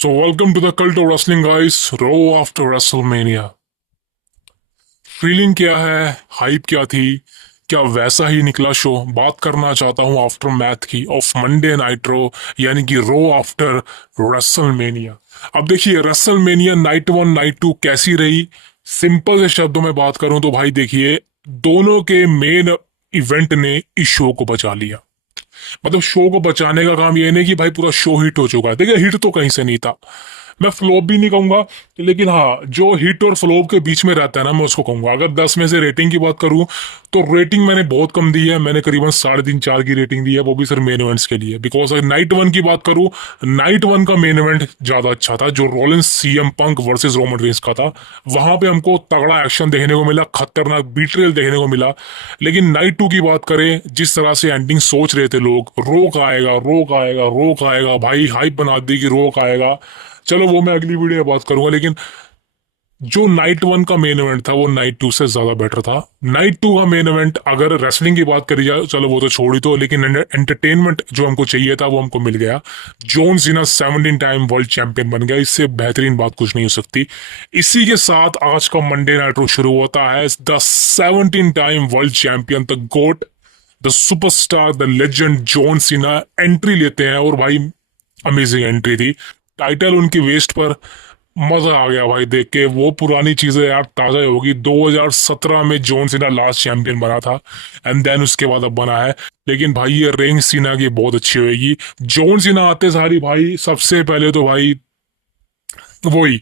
So welcome to the cult of wrestling, guys. Raw after WrestleMania. Feeling क्या है, hype क्या थी, क्या वैसा ही निकला शो? बात करना चाहता हूँ आफ्टर मैथ की ऑफ मंडे नाइट रो, यानी कि रो आफ्टर रेसलमेनिया। अब देखिए WrestleMania night one night two कैसी रही। सिंपल से शब्दों में बात करूं तो भाई देखिए, दोनों के मेन इवेंट ने इस शो को बचा लिया। मतलब शो को बचाने का काम ये नहीं कि भाई पूरा शो हिट हो चुका है। देखिए हिट तो कहीं से नहीं था, मैं फ्लॉप भी नहीं कहूंगा, लेकिन हाँ जो हिट और फ्लॉप के बीच में रहता है ना, मैं उसको कहूंगा। अगर 10 में से रेटिंग की बात करूं तो रेटिंग मैंने बहुत कम दी है। मैंने करीबन 3.5 4 की रेटिंग दी है, वो भी सिर्फ मेन इवेंट्स के लिए। बिकॉज अगर नाइट वन की बात करूं, नाइट वन का मेन इवेंट ज्यादा अच्छा था, जो Rollins CM Punk versus Roman Reigns का था। वहां पे हमको तगड़ा एक्शन देखने को मिला, खतरनाक बीट्रेल देखने को मिला। लेकिन नाइट टू की बात करें, जिस तरह से एंडिंग सोच रहे थे लोग, रोक आएगा रोक आएगा रोक आएगा, भाई हाइप बना दी कि रोक आएगा। चलो वो मैं अगली वीडियो में बात करूंगा, लेकिन जो नाइट वन का मेन इवेंट था वो नाइट टू से ज्यादा बेटर था। नाइट टू का मेन इवेंट, अगर रेसलिंग की बात करी जाए चलो वो तो छोड़ ही दो, लेकिन एंटरटेनमेंट जो हमको चाहिए था वो हमको मिल गया। John Cena 17 time world champion बन गया, इससे बेहतरीन बात कुछ नहीं हो सकती। इसी के साथ आज का मंडे नाइट रो शुरू होता है। The 17 time world champion, the goat, the superstar, the legend John Cena entry लेते हैं। और भाई अमेजिंग एंट्री थी, टाइटल उनकी वेस्ट पर। मजा आ गया भाई देख के, वो पुरानी चीजें यार ताजा होगी। 2017 में जॉन सीना लास्ट चैंपियन बना था, एंड देन उसके बाद अब बना है। लेकिन भाई ये रेंज सीना की बहुत अच्छी होगी। जॉन सीना आते सारी भाई सबसे पहले तो भाई वही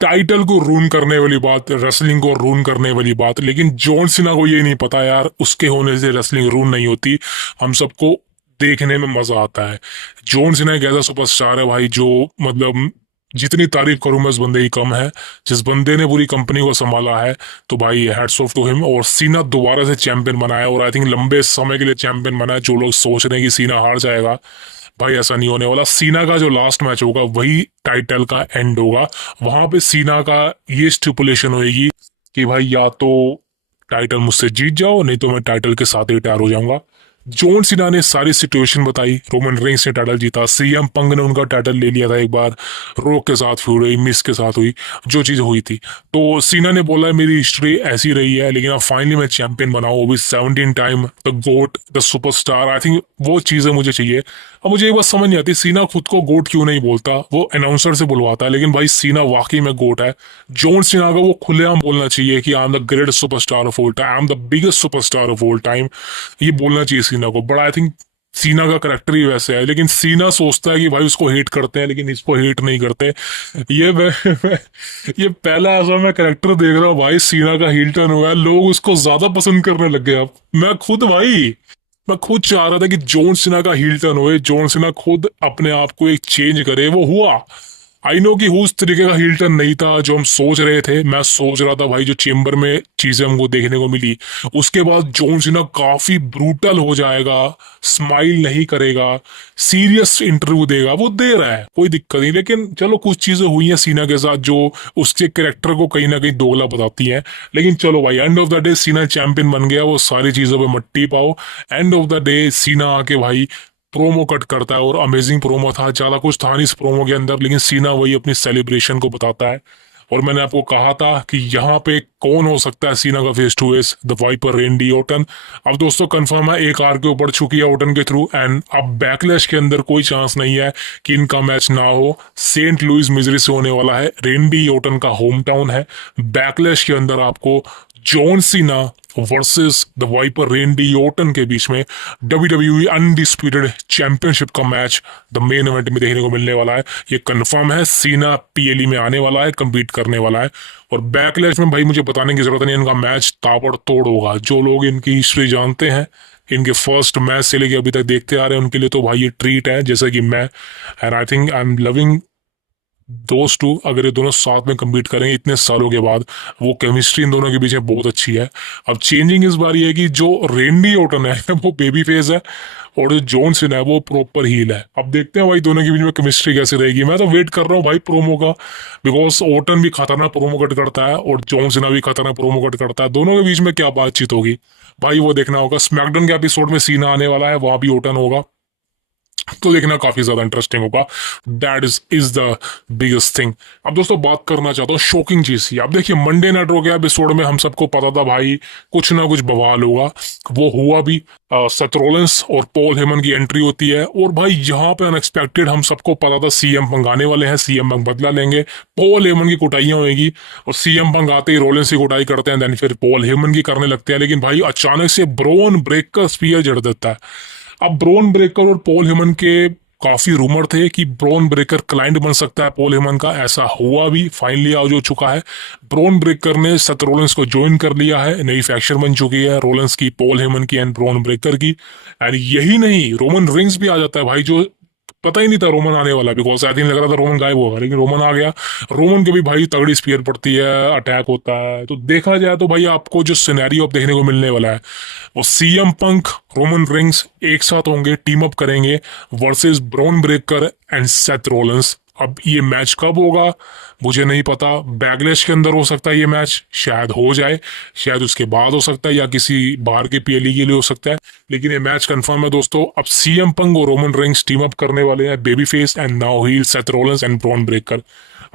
टाइटल को रून करने वाली बात, रेसलिंग को रून करने वाली बात। लेकिन जॉन सीना को ये नहीं पता यार, उसके होने से रेसलिंग रून नहीं होती। हम सबको देखने में मजा आता है। जॉन सीना एक ऐसा सुपरस्टार है भाई, जो मतलब जितनी तारीफ करूं मैं उस बंदे की कम है। जिस बंदे ने पूरी कंपनी को संभाला है, तो भाई हैट्स ऑफ टू हिम। और सीना दोबारा से चैंपियन बना है, और आई थिंक लंबे समय के लिए चैंपियन बना है। जो लोग सोच रहे हैं कि सीना हार जाएगा, भाई ऐसा नहीं होने वाला। सीना का जो लास्ट मैच होगा वही टाइटल का एंड होगा। वहां पे सीना का ये स्टिपुलेशन होगी कि भाई या तो टाइटल मुझसे जीत जाओ, नहीं तो मैं टाइटल के साथ रिटायर हो जाऊंगा। जॉन सीना ने सारी सिचुएशन बताई। रोमन रेंस ने टाइटल जीता, सीएम पंग ने उनका टाइटल ले लिया था एक बार, रोक के साथ फ्यूड हुई, मिस के साथ हुई, जो चीज हुई थी। तो सीना ने बोला मेरी हिस्ट्री ऐसी रही है, लेकिन अब फाइनली मैं चैंपियन बना हूं, वो भी 17 time, the goat, the superstar. I think वो चीजें मुझे चाहिए। अब मुझे एक बात समझ नहीं आती, सीना खुद को गोट क्यों नहीं बोलता, वो अनाउंसर से बुलवाता है। लेकिन भाई सीना वाकई में गोट है। जॉन सीना को वो खुलेआम बोलना चाहिए कि I am the greatest superstar of all time, I am the biggest superstar of all time. ये बोलना चाहिए सीना को। बड़ा आई थिंक सीना का करेक्टर ही वैसे है। लेकिन सीना सोचता है कि भाई उसको हेट करते हैं, लेकिन इसको हेट नहीं करते। ये पहला ऐसा मैं करेक्टर देख रहा हूँ भाई, सीना का हील टर्न हुआ है, लोग उसको ज्यादा पसंद करने लग गए। अब मैं खुद चाह रहा था कि जॉन सीना का हील टर्न होए, जॉन सीना खुद अपने आप को एक चेंज करे, वो हुआ। आई नो कि उस तरीके का हील टर्न नहीं था जो हम सोच रहे थे। मैं सोच रहा था भाई जो चेम्बर में चीजें हमको देखने को मिली, उसके बाद जॉन सीना काफी ब्रूटल हो जाएगा, स्माइल नहीं करेगा, सीरियस इंटरव्यू देगा। वो दे रहा है, कोई दिक्कत नहीं। लेकिन चलो कुछ चीजें हुई हैं सीना के साथ जो उसके कैरेक्टर को कहीं ना कहीं दोगला बताती हैं। लेकिन चलो भाई, एंड ऑफ द डे सीना चैंपियन बन गया। वो सारी चीजों पे मट्टी पाओ। एंड ऑफ द डे सीना आके भाई प्रोमो कट करता है, और अमेजिंग प्रोमो था। ज्यादा कुछ था नहीं इस प्रोमो के अंदर, लेकिन सीना वही अपनी सेलिब्रेशन को बताता है। और मैंने आपको कहा था कि यहाँ पे कौन हो सकता है सीना का face to face, the viper Randy Orton. अब दोस्तों कंफर्म है, एक आर के ऊपर चुकी है ओटन के थ्रू, एंड अब बैकलैश के अंदर कोई चांस नहीं है कि इनका मैच ना हो। सेंट लुइस मिजरी से होने वाला है, रेंडी ओटन का होम टाउन है। बैकलैश के अंदर आपको John Cena versus the viper Randy Orton के बीच में WWE अनडिस्प्यूटेड चैंपियनशिप का मैच द मेन इवेंट में देखने को मिलने वाला है। ये कंफर्म है, सीना PLE में आने वाला है, कम्पीट करने वाला है। और बैकलैश में भाई मुझे बताने की जरूरत नहीं, इनका मैच ताबड़तोड़ होगा। जो लोग इनकी हिस्ट्री जानते हैं, इनके फर्स्ट मैच से लेके अभी तक देखते आ रहे हैं, उनके लिए तो भाई ये ट्रीट है, जैसा कि मैं। And I think I am loving दोस्त टू। अगर ये दोनों साथ में कम्पीट करेंगे इतने सालों के बाद, वो केमिस्ट्री इन दोनों के बीच में बहुत अच्छी है। अब चेंजिंग इस बार ये है कि जो रेंडी ओटन है वो बेबी फेस है, और जो जॉन सीना है वो प्रॉपर हील है। अब देखते हैं भाई दोनों के बीच में केमिस्ट्री कैसे रहेगी। मैं तो वेट कर रहा हूँ भाई प्रोमो का, बिकॉज ओटन भी खतरनाक प्रोमो कट करता है और जॉन सीना भी खतरनाक प्रोमो कट करता है। दोनों के बीच में क्या बातचीत होगी भाई, वो देखना होगा। स्मैकडाउन के एपिसोड में सीना आने वाला है, वहां भी ओटन होगा। तो देखना काफी ज्यादा इंटरेस्टिंग होगा। That is the biggest thing. अब दोस्तों बात करना चाहता हूँ शॉकिंग चीज की। अब देखिए मंडे नाइट रो गया एपिसोड में हम सबको पता था भाई कुछ ना कुछ बवाल होगा, वो हुआ भी। सेथ रॉलिंस और पॉल हेमन की एंट्री होती है, और भाई यहाँ पे अनएक्सपेक्टेड हम सबको पता था सीएम पंग आने वाले हैं, सीएम पंग बदला लेंगे, पॉल हेमन की कुटाइयां होगी, और सीएम पंग आते ही रॉलिंस की कुटाई करते हैं, देन फिर पॉल हेमन की करने लगते हैं। लेकिन भाई अचानक से ब्रोन ब्रेकर स्पीयर जड़ देता है। अब ब्रोन ब्रेकर और पॉल हेमन के काफी रूमर थे कि ब्रोन ब्रेकर क्लाइंट बन सकता है पॉल हेमन का, ऐसा हुआ भी, फाइनली आज हो चुका है। ब्रोन ब्रेकर ने सेथ रोलेंस को ज्वाइन कर लिया है, नई फैक्शन बन चुकी है रोलेंस की, पॉल हेमन की एंड ब्रोन ब्रेकर की। एंड यही नहीं, रोमन रिंग्स भी आ जाता है भाई, जो पता ही नहीं था रोमन आने वाला, बिकॉज आई थिंक लग रहा था रोमन गायब होगा, लेकिन रोमन आ गया। रोमन के भी भाई तगड़ी स्पीयर पड़ती है, अटैक होता है। तो देखा जाए तो भाई आपको जो सिनेरियो अब देखने को मिलने वाला है, वो सीएम पंक रोमन रिंग्स एक साथ होंगे, टीम अप करेंगे versus Bron Breakker and Seth Rollins. अब ये मैच कब होगा मुझे नहीं पता, बैकलैश के अंदर हो सकता है ये मैच, शायद हो जाए, शायद उसके बाद हो सकता है, या किसी बाहर के पीएलई के लिए हो सकता है, लेकिन ये मैच कंफर्म है दोस्तों। अब सीएम पंग और रोमन रिंग्स टीम अप करने वाले हैं, baby face and now heel Seth Rollins and Bron Breakker.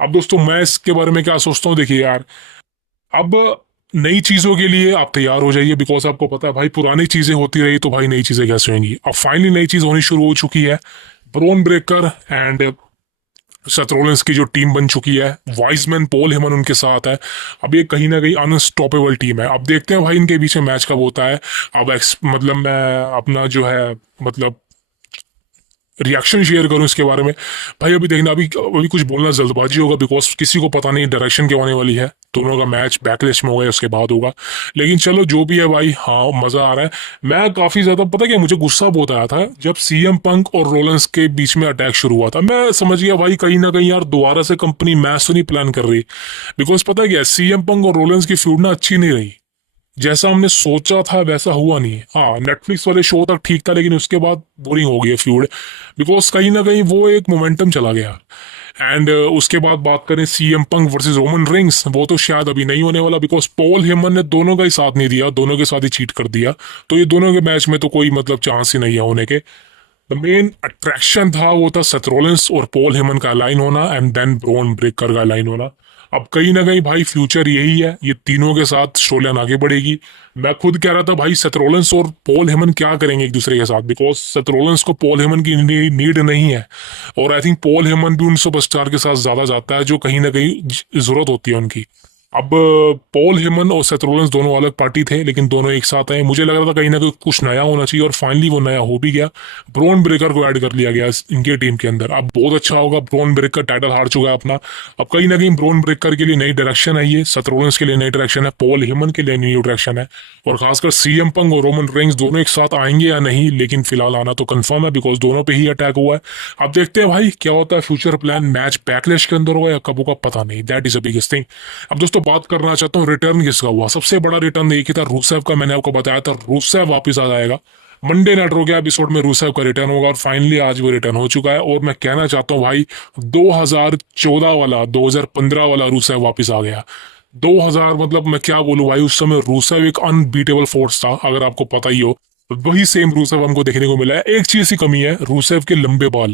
अब दोस्तों मैं इसके बारे में क्या सोचता हूँ, देखिए यार, अब नई चीजों के लिए आप तैयार हो जाइए, बिकॉज आपको पता है भाई पुरानी चीजें होती रही तो भाई नई चीजें कैसे होंगी। अब फाइनली नई चीज होनी शुरू हो चुकी है, Bron Breakker and Seth Rollins की जो टीम बन चुकी है, वाइजमैन पॉल हेमन उनके साथ है। अब ये कहीं ना कहीं अनस्टॉपेबल टीम है। अब देखते हैं भाई इनके बीच में मैच कब होता है। अब मतलब मैं अपना जो है मतलब रिएक्शन शेयर करूं इसके बारे में, भाई अभी देखना, अभी अभी कुछ बोलना जल्दबाजी होगा, बिकॉज किसी को पता नहीं डायरेक्शन क्या होने वाली है, दोनों का मैच बैकलिस्ट में होगा उसके बाद होगा। लेकिन चलो जो भी है भाई, हाँ मजा आ रहा है। मैं काफी ज्यादा, पता क्या मुझे गुस्सा बहुत आया था जब सीएम पंक और रोलेंस के बीच में अटैक शुरू हुआ था। मैं समझ गया भाई कहीं ना कहीं यार दोबारा से कंपनी मैच तो नहीं प्लान कर रही, बिकॉज पता क्या सीएम पंक और रोलेंस की फ्यूड ना अच्छी नहीं रही, जैसा हमने सोचा था वैसा हुआ नहीं। हाँ नेटफ्लिक्स वाले शो तक ठीक था, लेकिन उसके बाद बोरिंग हो गया फ्यूड, बिकॉज कहीं ना कहीं वो एक मोमेंटम चला गया। एंड उसके बाद बात करें CM Punk versus Roman rings, वो तो शायद अभी नहीं होने वाला, बिकॉज पॉल हेमन ने दोनों का ही साथ नहीं दिया, दोनों के साथ ही चीट कर दिया, तो ये दोनों के मैच में तो कोई मतलब चांस ही नहीं है होने के। द मेन अट्रैक्शन था वो था सेथ रोलिंस और पॉल हेमन का अलाइन होना, एंड देन ब्रोन ब्रेकर का अलाइन होना। अब कहीं ना कहीं भाई फ्यूचर यही है, ये तीनों के साथ स्टोरीलाइन आगे बढ़ेगी। मैं खुद कह रहा था भाई सेथ रोलिंस और पॉल हेमन क्या करेंगे एक दूसरे के साथ, बिकॉज सेथ रोलिंस को पॉल हेमन की नीड नहीं है, और आई थिंक पॉल हेमन भी उन सुपरस्टार के साथ ज्यादा जाता है जो कहीं ना कहीं जरूरत होती है उनकी। अब पॉल हेमन और सेथ रोलिंस दोनों अलग पार्टी थे, लेकिन दोनों एक साथ आए, मुझे लग रहा था कहीं ना कहीं कुछ नया होना चाहिए, और फाइनली वो नया हो भी गया। ब्रोन ब्रेकर को ऐड कर लिया गया इनके टीम के अंदर। अब बहुत अच्छा होगा, ब्रोन ब्रेकर टाइटल हार चुका है अपना, अब कहीं ना कहीं ब्रोन ब्रेकर के लिए नई डायरेक्शन है, ये सेथ रोलिंस के लिए नई डायरेक्शन है, पॉल हेमन के लिए नई डायरेक्शन है, और खासकर सीएम पंग और रोमन रेंग्स दोनों एक साथ आएंगे या नहीं, लेकिन फिलहाल आना तो कंफर्म है, बिकॉज दोनों पे ही अटैक हुआ है। अब देखते हैं भाई क्या होता है फ्यूचर प्लान, मैच बैकलैश के अंदर होगा या कब होगा पता नहीं, that is a biggest thing. अब दोस्तों बात करना चाहता हूँ रिटर्न किसका हुआ, सबसे बड़ा रिटर्न एक ही था, रूसेव का। मैंने आपको बताया था रूसेव वापस आ जाएगा, मंडे नाइट रो गया एपिसोड में रूसेव का रिटर्न होगा, और फाइनली आज वो रिटर्न हो चुका है। और मैं कहना चाहता हूँ भाई 2014 वाला 2015 वाला रूसेव वापस आ गया। 2000 मतलब मैं क्या बोलूं भाई, उस समय रूसेव एक अनबीटेबल फोर्स था, अगर आपको पता ही हो। वही सेम रूसेव हमको देखने को मिला है, एक चीज की कमी है रूसेव के लंबे बाल,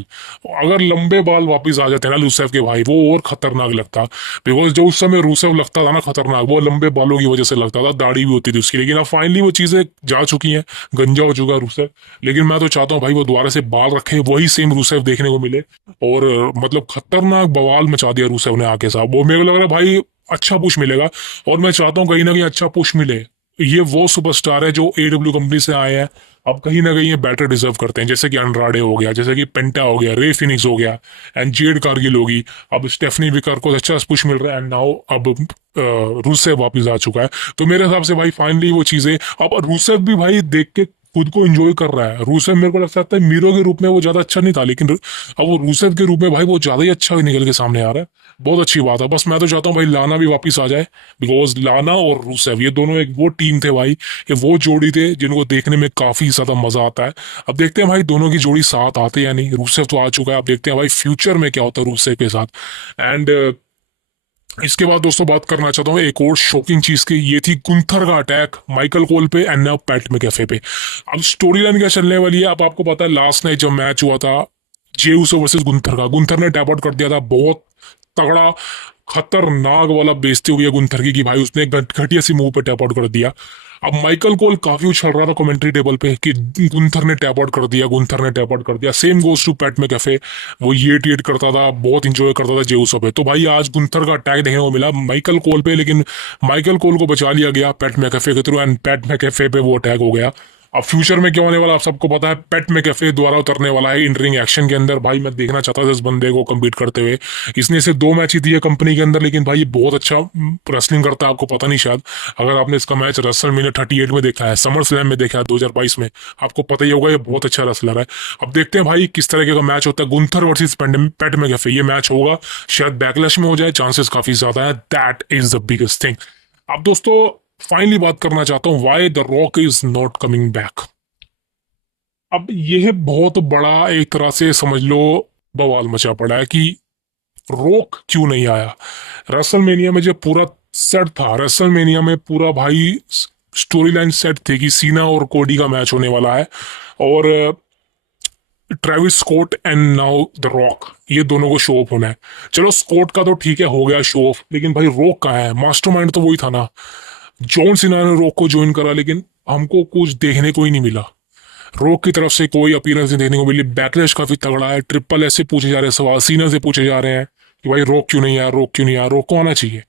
अगर लंबे बाल वापस आ जाते हैं ना रूसेव के भाई, वो और खतरनाक लगता। बिकॉज जो उस समय रूसेव लगता था ना खतरनाक, वो लंबे बालों की वजह से लगता था, दाढ़ी भी होती थी उसकी, लेकिन अब फाइनली वो चीजें जा चुकी हैं, गंजा हो चुका है रूसेव। लेकिन मैं तो चाहता हूँ भाई वो दोबारा से बाल रखे, वही सेम रूसेव देखने को मिले, और मतलब खतरनाक बवाल मचा दिया रूसेव ने आके साहब, वो मेरे को लग रहा है भाई अच्छा पुश मिलेगा, और मैं चाहता हूँ कहीं ना कहीं अच्छा पुश मिले। ये वो सुपरस्टार है जो एडब्ल्यू कंपनी से आए हैं, अब कहीं ना कहीं ये बेटर डिजर्व करते हैं, जैसे कि अंड्राडे हो गया, जैसे कि पेंटा हो गया, रे फिनिक्स हो गया, एंड जेड कारगिल होगी, अब स्टेफनी विकर को अच्छा पुश मिल रहा है, एंड नाउ अब रूसेव वापिस आ चुका है। तो मेरे हिसाब से भाई फाइनली वो चीजें, अब रूसेव भी भाई देख के खुद को एंजॉय कर रहा है। रूसेव मेरे को लगता है मीरो के रूप में वो ज्यादा अच्छा नहीं था, लेकिन अब वो रूसेव के रूप में भाई वो ज्यादा ही अच्छा निकल के सामने आ रहा है, बहुत अच्छी बात है। बस मैं तो चाहता हूँ भाई लाना भी वापिस आ जाए, बिकॉज लाना और रूसेव ये दोनों एक वो टीम थे भाई, ये वो जोड़ी थे जिनको देखने में काफी ज्यादा मजा आता है। अब देखते हैं भाई दोनों की जोड़ी साथ आते या नहीं, रूसेव तो आ चुका है, अब देखते हैं भाई फ्यूचर में क्या होता है रूसेव के साथ। एंड इसके बाद दोस्तों बात करना चाहता हूँ एक और शॉकिंग चीज की, ये थी गुंथर का अटैक माइकल कोल पे एंड नाउ पैट मैकएफे पे। अब स्टोरी लाइन क्या चलने वाली है, अब आपको पता है लास्ट नाइट जब मैच हुआ था जे उसो वर्सेस गुंथर का, गुंथर ने टैप आउट कर दिया था, बहुत तगड़ा खतरनाक वाला बेइज्जती हुई है गुंथर की कि भाई उसने घटिया सी मुंह पे टैप आउट कर दिया। अब माइकल कोल काफी उछल रहा था कमेंट्री टेबल पे कि गुंथर ने टैप आउट कर दिया, गुंथर ने टैप आउट कर दिया। सेम गोज टू पैट मैकएफे, वो येट करता था, बहुत इंजॉय करता था जेउसो पे। तो भाई आज गुंथर का अटैक देखने को मिला माइकल कोल पे, लेकिन माइकल कोल को बचा लिया गया पैट मैकएफे के थ्रू एंड पैट मैकएफे पे वो अटैक हो गया। अब फ्यूचर में क्या होने वाला आप सबको पता है, पेट मैकएफे द्वारा उतरने वाला है इन रिंग एक्शन के अंदर। भाई मैं देखना चाहता था इस बंदे को कम्पीट करते हुए। इसने सिर्फ 2 मैच ही दिए कंपनी के अंदर, लेकिन भाई ये बहुत अच्छा रेसलिंग करता है, आपको पता नहीं शायद। अगर आपने इसका मैच रेसलमेनिया 38 में देखा है, समर स्लैम में देखा है 2022 में, आपको पता ही होगा ये बहुत अच्छा रेसलर है। अब देखते हैं भाई किस तरीके का मैच होता है, गुंथर वर्सेस पेट मैकएफे ये मैच होगा, शायद बैकलैश में हो जाए, चांसेस काफी ज्यादा है। That is the biggest thing. अब दोस्तों फाइनली बात करना चाहता हूँ, why the rock is not coming back. अब यह बहुत बड़ा एक तरह से समझ लो बवाल मचा पड़ा है कि रोक क्यों नहीं आया। रेसलमेनिया में जब पूरा सेट था, रेसलमेनिया में पूरा भाई स्टोरी लाइन सेट थी कि सीना और कोडी का मैच होने वाला है, और Travis Scott and now the Rock, ये दोनों को शो ऑफ होना है। चलो स्कॉट का तो ठीक है हो गया शो ऑफ, लेकिन भाई रॉक कहाँ है? मास्टरमाइंड तो वही था ना। जॉन सीना ने रॉक को ज्वाइन करा, लेकिन हमको कुछ देखने को ही नहीं मिला। रॉक की तरफ से कोई अपीयरेंस नहीं देखने को मिली। बैकलैश काफी तगड़ा है, ट्रिपल एस से पूछे जा रहे हैं सवाल, सीना से पूछे जा रहे हैं कि भाई रॉक क्यों नहीं आया, रॉक क्यों नहीं आया, रॉक को आना चाहिए।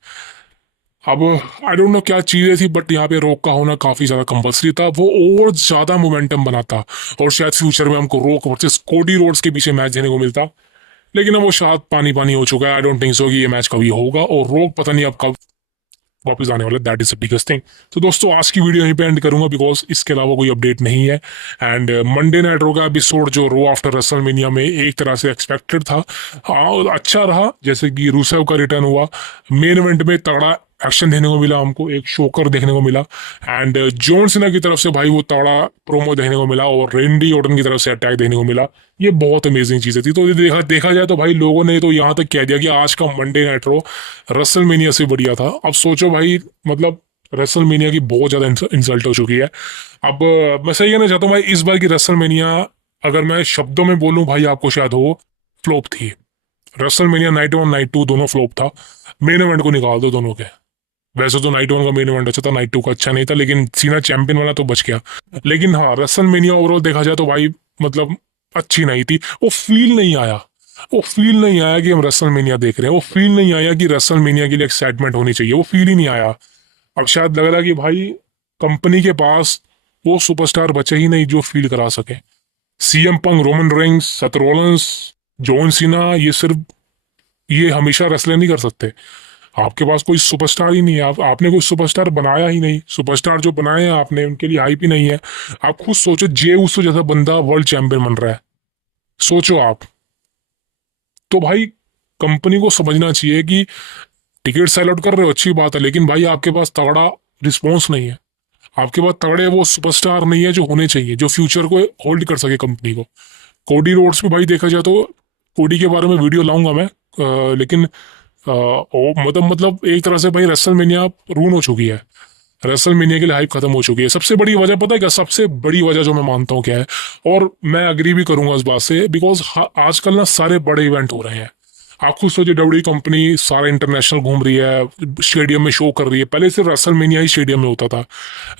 अब आई डोंट नो क्या चीजें थी, बट यहाँ पे रॉक का होना काफी ज्यादा कंपल्सरी था, वो और ज्यादा मोमेंटम बनाता, और शायद फ्यूचर में हमको रॉक वर्सेस कोडी रोड्स के पीछे मैच देने को मिलता। लेकिन अब वो शायद पानी पानी हो चुका है। आई डोंट थिंक सो कि ये मैच कभी होगा, और रॉक पता नहीं अब कब वापस आने वाला। That is the biggest thing. तो दोस्तों आज की वीडियो यहीं पे एंड करूंगा, बिकॉज इसके अलावा कोई अपडेट नहीं है। एंड मंडे नाइट रो का एपिसोड जो रो आफ्टर रेसलमेनिया में एक तरह से एक्सपेक्टेड था, हाँ अच्छा रहा, जैसे कि रूसेव का रिटर्न हुआ, मेन इवेंट में तगड़ा एक्शन देखने को मिला, हमको एक शोकर देखने को मिला, एंड जॉन सीना की तरफ से भाई वो तगड़ा प्रोमो देखने को मिला, और रेंडी ऑर्टन की तरफ से अटैक देखने को मिला। ये बहुत अमेजिंग चीजें थी। तो ये देखा जाए तो भाई लोगों ने तो यहाँ तक कह दिया कि आज का मंडे नाइट रो रेसलमेनिया से बढ़िया था। अब सोचो भाई, मतलब रेसलमेनिया की बहुत ज्यादा इंसल्ट हो चुकी है। अब मैं सही कहना चाहता हूँ भाई, इस बार की रेसलमेनिया अगर मैं शब्दों में बोलूं भाई आपको शायद हो, फ्लॉप थी। रेसलमेनिया नाइट 1 नाइट 2 दोनों फ्लॉप था। मेन इवेंट को निकाल दो दोनों के, वैसे तो नाइट 1 का मेन इवेंट अच्छा था, नाइट 2 का अच्छा नहीं था, लेकिन सीना चैंपियन वाला तो बच गया। लेकिन हाँ रेसलमेनिया ओवरऑल देखा जाए तो भाई मतलब अच्छी नहीं थी। वो फील नहीं आया, वो फील नहीं आया कि हम रेसलमेनिया देख रहे हैं, वो फील नहीं आया कि रेसलमेनिया के लिए एक्साइटमेंट होनी चाहिए, वो फील ही नहीं आया। अब शायद लग रहा है कि भाई कंपनी के पास वो सुपरस्टार बचे ही नहीं जो फील करा सके। सीएम पंग, Roman Reigns, Seth Rollins, John Cena, ये हमेशा रेसलर नहीं कर सकते। आपके पास कोई सुपरस्टार ही नहीं है, आपने कोई सुपरस्टार बनाया ही नहीं। सुपरस्टार जो बनाए हैं आपने उनके लिए हाइप ही नहीं है। आप खुद सोचो, जे उसो जैसा बंदा वर्ल्ड चैंपियन बन रहा है, सोचो आप। तो भाई कंपनी को समझना चाहिए कि टिकट सेल आउट कर रहे हो अच्छी बात है, लेकिन भाई आपके पास तगड़ा रिस्पॉन्स नहीं है, आपके पास तगड़े वो सुपरस्टार नहीं है जो होने चाहिए, जो फ्यूचर को होल्ड कर सके कंपनी को। कोडी रोड्स पे भाई देखा जाए तो कोडी के बारे में वीडियो लाऊंगा मैं, लेकिन मतलब एक तरह से भाई रेसलमेनिया रून हो चुकी है, रेसलमेनिया के लिए हाइप खत्म हो चुकी है। सबसे बड़ी वजह पता है क्या? सबसे बड़ी वजह जो मैं मानता हूँ क्या है, और मैं अग्री भी करूंगा इस बात से, बिकॉज आजकल ना सारे बड़े इवेंट हो रहे हैं। आप खुद सोचिए, डब्ल्यू कंपनी सारा इंटरनेशनल घूम रही है, स्टेडियम में शो कर रही है। पहले सिर्फ रेसलमेनिया ही स्टेडियम में होता था,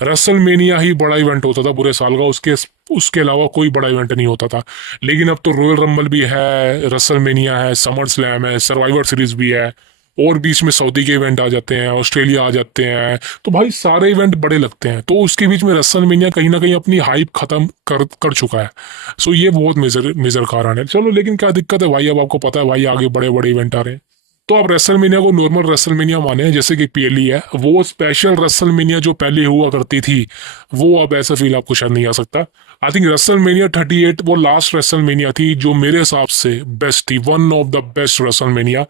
रेसलमेनिया ही बड़ा इवेंट होता था पूरे साल का, उसके उसके अलावा कोई बड़ा इवेंट नहीं होता था। लेकिन अब तो रॉयल रंबल भी है, रेसलमेनिया है, समर स्लैम है, सर्वाइवर सीरीज भी है, और बीच में सऊदी के इवेंट आ जाते हैं, ऑस्ट्रेलिया आ जाते हैं, तो भाई सारे इवेंट बड़े लगते हैं। तो उसके बीच में रेसलमेनिया कहीं ना कहीं अपनी हाइप खत्म कर चुका है। सो ये बहुत मेजर मेजर कारण है। चलो लेकिन क्या दिक्कत है भाई, अब आपको पता है भाई आगे बड़े बड़े इवेंट आ रहे हैं। तो आप रेसलमेनिया को नॉर्मल रेसलमेनिया माने, जैसे कि पीएलई है, वो स्पेशल रेसलमेनिया जो पहले हुआ करती थी, वो अब ऐसा फील आपको शायद नहीं आ सकता। आई थिंक रेसलमेनिया 38 वो लास्ट रेसलमेनिया थी जो मेरे हिसाब से बेस्ट थी, one of the best WrestleMania.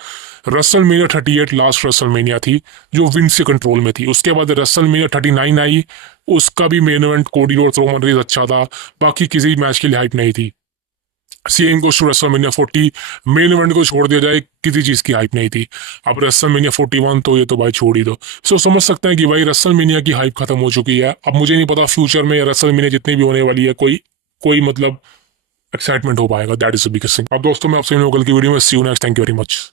WrestleMania 38 last WrestleMania थी जो विंस के कंट्रोल में थी। उसके बाद रेसलमेनिया 39 आई, उसका भी main event Cody Rhodes Roman Reigns अच्छा था, बाकी किसी मैच के लिए हाइप नहीं थी। Same goes to WrestleMania 40, main event को छोड़ दिया जाए, किसी चीज की हाइप नहीं थी। अब रेसलमेनिया 41 तो ये तो भाई छोड़ ही दो। सो समझ सकते हैं कि भाई रेसलमेनिया की हाइप खत्म हो चुकी है। अब मुझे नहीं पता फ्यूचर में रेसलमेनिया जितनी भी होने वाली है कोई कोई मतलब एक्साइटमेंट हो पाएगा। That is the biggest thing. अब दोस्तों मैं आपसे मिलूंगा कल की वीडियो में। See you next, thank you very much.